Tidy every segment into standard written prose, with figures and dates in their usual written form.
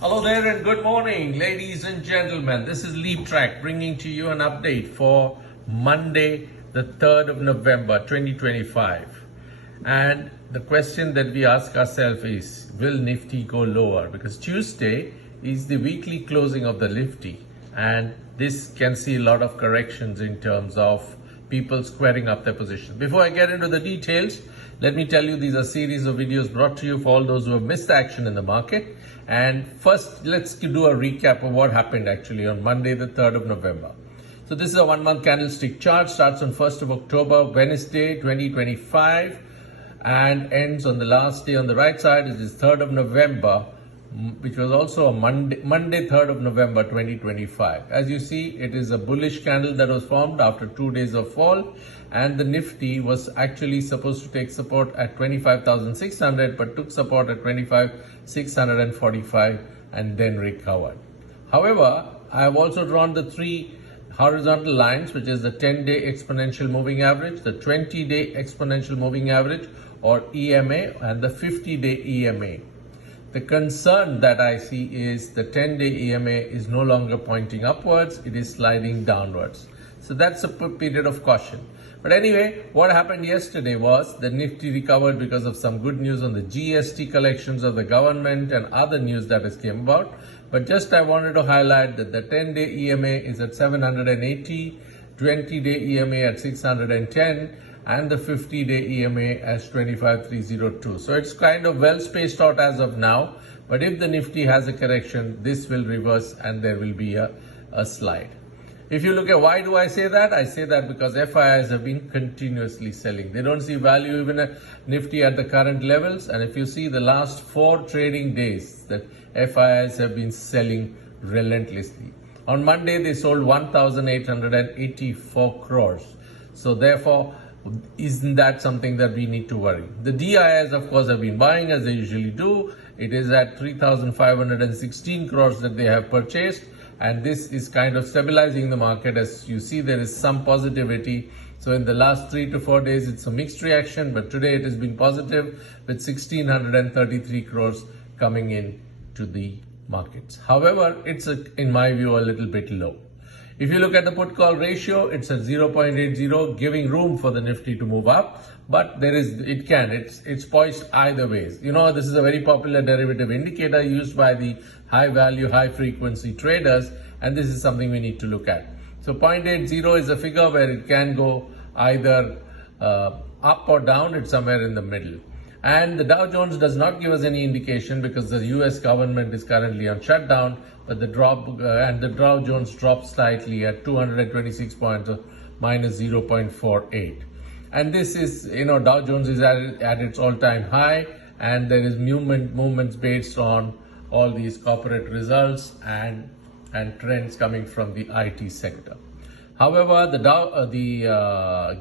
Hello there and good morning, ladies and gentlemen. This is LEAPTRAC bringing to you an update for Monday, the 3rd of November, 2025. And the question that we ask ourselves is, will Nifty go lower? Because Tuesday is the weekly closing of the Nifty, and this can see a lot of corrections in terms of people squaring up their position. Before I get into the details, let me tell you these are a series of videos brought to you for all those who have missed action in the market. And first, let's do a recap of what happened actually on Monday, the 3rd of November. So this is a 1-month candlestick chart, starts on 1st of October, Wednesday, 2025, and ends on the last day on the right side. It is 3rd of November, which was also a Monday 3rd of November 2025. As you see, it is a bullish candle that was formed after 2 days of fall, and the Nifty was actually supposed to take support at 25,600 but took support at 25,645 and then recovered. However, I have also drawn the three horizontal lines, which is the 10-day exponential moving average, the 20-day exponential moving average or EMA, and the 50-day EMA. The concern that I see is the 10-day EMA is no longer pointing upwards, it is sliding downwards. So that's a period of caution. But anyway, what happened yesterday was the Nifty recovered because of some good news on the GST collections of the government and other news that has came about. But just I wanted to highlight that the 10-day EMA is at 780, 20-day EMA at 610, and the 50-day EMA as 25,302. So it's kind of well spaced out as of now. But if the Nifty has a correction, this will reverse and there will be a slide. If you look at why do I say that? I say that because FIIs have been continuously selling. They don't see value even at Nifty at the current levels. And if you see the last 4 trading days, that FIIs have been selling relentlessly. On Monday, they sold 1,884 crores. So therefore, isn't that something that we need to worry? The DIIs, of course, have been buying as they usually do. It is at 3,516 crores that they have purchased. And this is kind of stabilizing the market. As you see, there is some positivity. So in the last 3 to 4 days, it's a mixed reaction. But today it has been positive with 1,633 crores coming in to the markets. However, it's, in my view, a little bit low. If you look at the put-call ratio, it's at 0.80, giving room for the Nifty to move up. But it's poised either ways. You know, this is a very popular derivative indicator used by the high-value, high-frequency traders, and this is something we need to look at. So 0.80 is a figure where it can go either up or down. It's somewhere in the middle. And the Dow Jones does not give us any indication because the US government is currently on shutdown, but the Dow Jones dropped slightly at 226 points, or minus 0.48. And this is, Dow Jones is at its all-time high, and there is movements based on all these corporate results and trends coming from the IT sector. However, the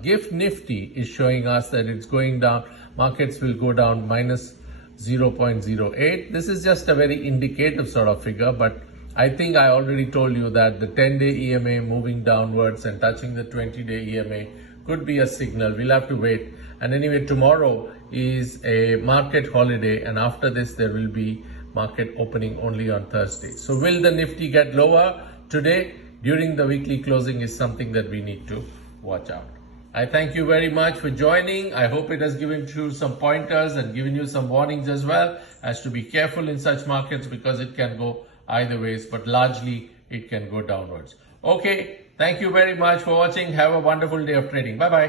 GIFT Nifty is showing us that it's going down. Markets will go down minus 0.08. This is just a very indicative sort of figure, but I think I already told you that the 10-day EMA moving downwards and touching the 20-day EMA could be a signal. We'll have to wait. And anyway, tomorrow is a market holiday, and after this there will be market opening only on Thursday. So will the Nifty get lower today during the weekly closing is something that we need to watch out. I thank you very much for joining. I hope it has given you some pointers and given you some warnings as well as to be careful in such markets because it can go either ways, but largely it can go downwards. Okay, thank you very much for watching. Have a wonderful day of trading. Bye-bye.